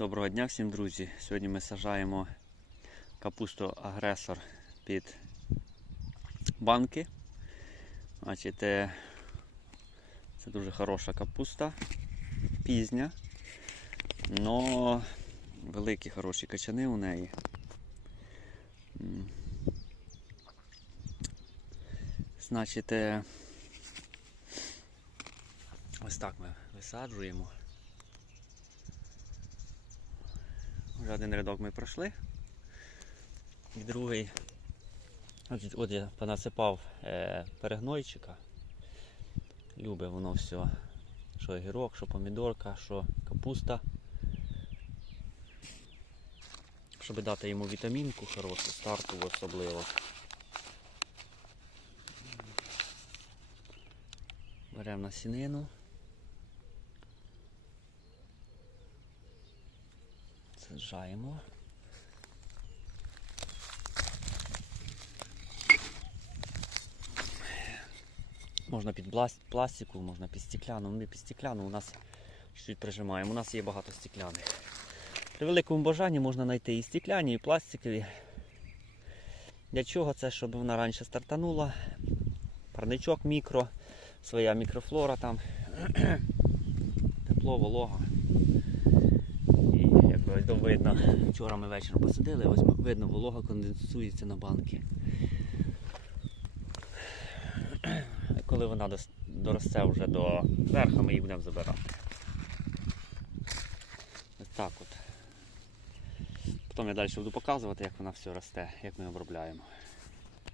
Доброго дня всім, друзі! Сьогодні ми сажаємо капусту агресор під банки. Значить, е, це дуже хороша капуста, пізня, но великі хороші качани у неї. Значить, е, ось так ми висаджуємо. Один рядок ми пройшли. І другий. От, от я понасипав е, перегнойчика. Любе воно все. Що огірок, що помідорка, що капуста. Щоб дати йому вітамінку хорошу, стартову особливо. Беремо насінину. Саджаємо. Можна під пластику, можна під стекляну. Ми під стекляну у нас чуть прижимаємо. У нас є багато стекляних. При великому бажанні можна знайти і стекляні, і пластикові. Для чого це? Щоб вона раніше стартанула. Парничок мікро, своя мікрофлора там. Тепло, волога. І якби ось там видно, вчора ми вечором посадили, ось видно, волога конденсується на банки. Коли вона доросте вже до верха, ми її будемо забирати. Ось так от. Потім я далі буду показувати, як вона все росте, як ми обробляємо.